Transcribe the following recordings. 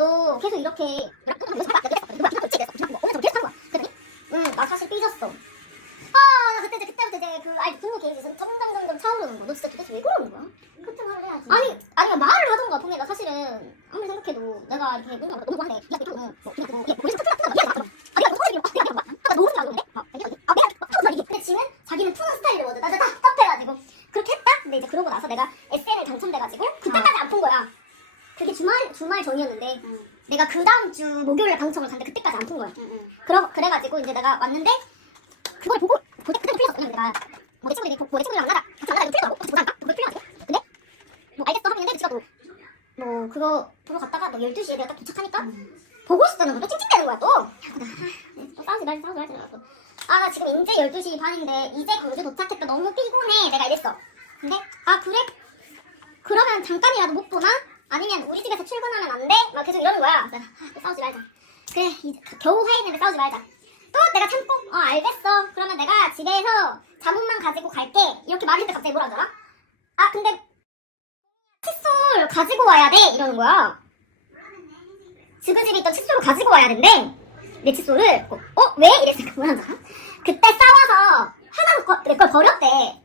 너 계속 이렇게 응, 나 사실 삐졌어. 아, 나 그때 이제 그때부터 이제 그 아이 분노 게이지 점점 점점 차오르는 거. 너 진짜 도대체 왜 그러는 거야? 아니, 아니 말을 하던가. 동해 나 사실은 아무리 생각해도 내가 이렇게 뭔가 너무 하네. 야, 이거 너무 뭐 그냥 그거 왜 스타트 같은 그게 주말 주말 전이었는데 응. 내가 그 다음 주 목요일에 방청을 갔는데 그때까지 안 푼 거야. 응, 응. 그러, 그래가지고 이제 내가 왔는데 그걸 보고 보고 그때 풀렸어 그냥 내가 뭐내 친구들이 뭐, 뭐내 친구들이랑 만나자 같이 만나자 이거 풀려고 같이 보자 그거 풀려가지고 근데 뭐 알겠어 하는데 그 친구가 뭐, 뭐 그거 보러 갔다가 뭐 12시에 내가 딱 도착하니까 보고 싶다는 거또 찡찡대는 거야 또 또 싸우지 말지 싸우지 말지 또. 아 나 지금 이제 12시 반인데 이제 광주 도착했다 너무 피곤해 내가 이랬어 근데 아 그래? 그러면 잠깐이라도 못 보나? 아니면 우리 집에서 출근하면 안 돼? 막 계속 이러는 거야. 그래서 아, 싸우지 말자. 그래 이제 겨우 화했는데 싸우지 말자. 또 내가 참고. 어 알겠어. 그러면 내가 집에서 자문만 가지고 갈게. 이렇게 말했는데 갑자기 뭐라 하더라? 아 근데 칫솔 가지고 와야 돼. 이러는 거야. 지그 집에 있던 칫솔을 가지고 와야 된대. 내 칫솔을. 어? 어? 왜? 이랬으니까 뭐라 하더라? 그때 싸워서 하나 거, 내걸 버렸대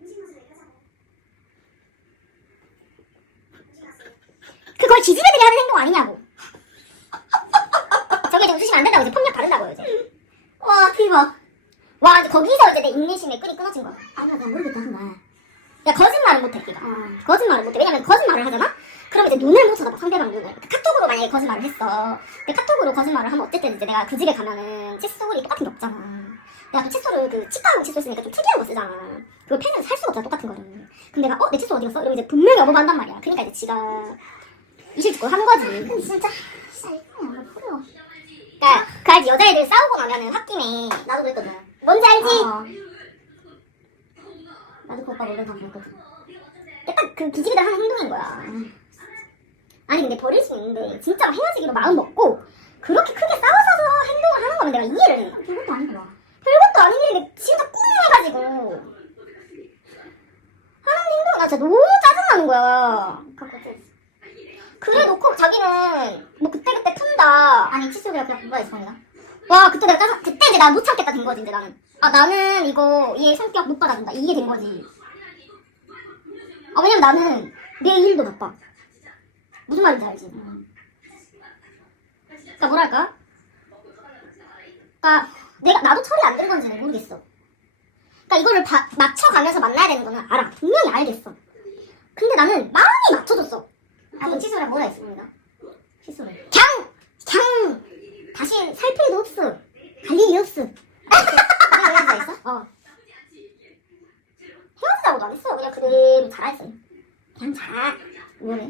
그걸 지지배들이 하는 행동 아니냐고 저게 이제 웃으시면 안 된다고 이제 폭력 바른다고요 이제 와, 대박. 와 거기서 이제 내 인내심의 끈이 끊어진 거야 아, 나 모르겠다, 정말. 야 거짓말은 못해 걔가 어. 거짓말을 못해 왜냐면 거짓말을 하잖아? 그럼 이제 눈을 못 쳐다봐 상대방 눈을 카톡으로 만약에 거짓말을 했어 근데 카톡으로 거짓말을 하면 어쨌든 이제 내가 그 집에 가면은 칫솔이 똑같은 게 없잖아 내가 또 칫솔을 그 치과하고 칫솔 쓰니까 좀 특이한 거 쓰잖아 그거 펜은 살 수가 없잖아 똑같은 거를 근데 내가 어? 내 칫솔 어디 갔어? 이러면 이제 분명히 어버만단 말이야 그러니까 이제 지가 이실직고 한 거지 근데 진짜, 진짜 이거 안 풀어. 그러니까 그 알지 여자애들 싸우고 나면은 홧김에 나도 그랬거든. 뭔지 알지? 어. 나도 그 오빠 원래 다 그랬거든. 딱그 기집애들 하는 행동인 거야. 아니 근데 버릴 수 있는데 진짜 헤어지기로 마음 먹고 그렇게 크게 싸워서 행동을 하는 거면 내가 이해를 해. 그것도 아니고. 별것도 아닌 일인데 지가 꿍해가지고 하는 행동 나 진짜 너무 짜증나는 거야. 갖고 또. 그래 놓고 자기는 뭐 그때그때 푼다. 아니, 칫솔이랑 그냥 공부해서 보내나? 와 그때 내가 짜증 그때 이제 나 못 참겠다 된 거지 이제 나는. 아 나는 이거 얘 성격 못 받아준다 이게 된 거지. 아 왜냐면 나는 내 일도 바빠. 무슨 말인지 알지? 그러니까 뭐랄까? 그러니까 내가 나도 철이 안든 건지는 모르겠어. 그러니까 이거를 바- 맞춰가면서 만나야 되는 거는 알아. 분명히 알겠어. 근데 나는 마음이 맞춰졌어. 아니, 칫솔에 뭐라 했습니다. 칫솔에. 그냥 그냥 다시 살 필요도 없어. 갈 일이 없어. 내가 왜 했어? 어. 헤어지자고도 안 했어. 그냥 그대로 자라 했어. 그냥 자. 뭐래?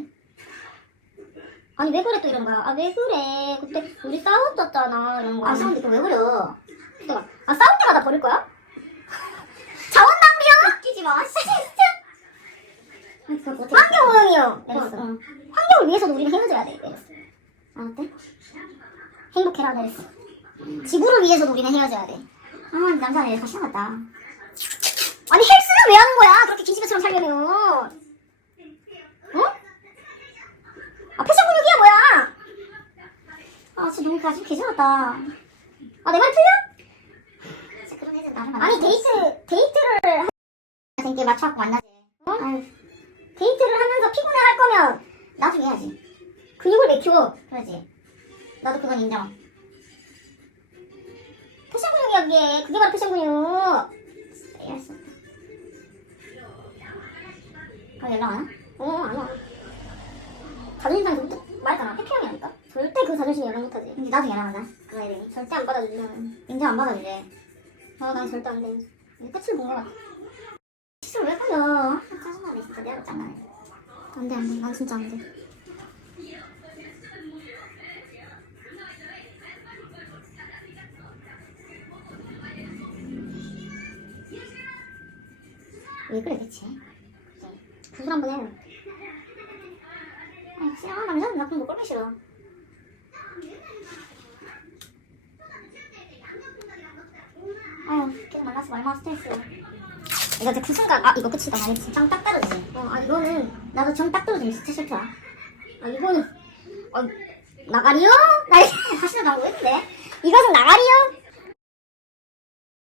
아니 왜 그래 또 이런 거야? 아 왜 그래? 그때 우리 싸웠었잖아 이런 거야. 아, 싸운데 또왜 그래? 내가 아 싸울 때마다 버릴 거야? 자원 낭비야? 웃기지 마, 씨. 진짜. 어떻게 환경 오염이요. 이랬어. 이랬어. 환경을 위해서도 우리는 헤어져야 돼. 이랬어. 아, 어때? 행복해라 이랬어. 지구를 위해서도 우리는 헤어져야 돼. 아, 남자는 얘가 심하다. 아니 헬스는 왜 하는 거야? 그렇게 기집애처럼 살려면. 어? 아 패션 근육이야 뭐야? 아, 진짜 너무 가슴 개좋았다. 아 내 말 틀려? 진짜 그런 애들 나를 아니 데이트 데이트를 생게 맞춰갖고 만나지. 어? 아유, 데이트를 하면서 피곤해 할 거면 나중에 해야지. 근육을 왜 키워? 그러지. 나도 그건 인정. 패션 근육이야 그게 그게 바로 패션 근육. 이해할 수 없다. 그럼 연락 안 와? 어 아니야. 자존심 상해서 못 말했잖아 태평이라니까. 절대 그 자존심이 연락 못하지. 근데 나도 연락 안 와. 그 애들이. 절대 안 받아주지. 인정 안 받아주래. 아, 난 절대 안 돼. 끝을 본 것 같아. 칫솔 왜 걸려? 아, 짜증나네, 진짜. 내가 장난해. 안 돼, 안 돼. 난 진짜 안 돼. 왜 그래, 대체? 구슬 한번 해. 아, 싫어. 남자는 나 그런 거 꼴보기 싫어. 아유, 계속 만나서 얼마나 스트레스. 이거 이제 그 순간, 아, 이거 끝이다. 말했지. 짱딱 아, 이거는, 나도 정 딱 떨어지면 진짜 싫더라. 아, 이거는, 아, 나가리요? 나 다시 나오고 있는데. 이것은 나가리요?